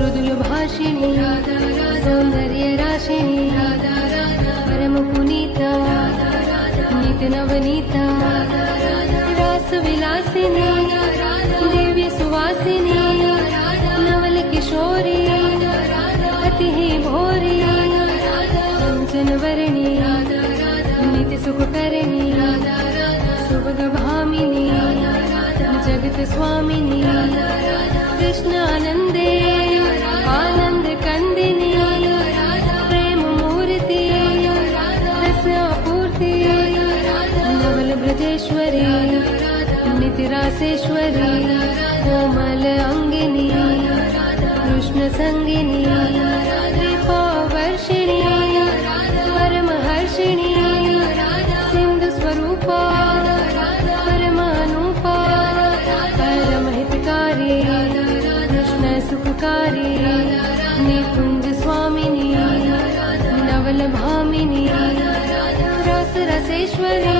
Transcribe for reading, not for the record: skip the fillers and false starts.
मृदुल भाषिणी सौंदर्य राशिणी परम पुनीता नित्य नवनीता रास विलासिनी दिव्य सुवासिनी नवल किशोरी अति ही भोरी कंचन वर्णी नित्य सुखकरणी सुभग भामिनी जगत स्वामिनी कृष्णानंदे आनंद कंदिनी प्रेम मूर्ति रस आपूर्ति नवल ब्रजेश्वरी नित्य रासेश्वरी कोमल अंगिनी कृष्ण संगिनी दीपावर्षिणी परमहर्षिणी सिंधु स्वरूपा परमानुपा परमहितकारी कृष्ण सुखकारी निकुंज स्वामिनी नवल भामिनी रस रसेश्वरी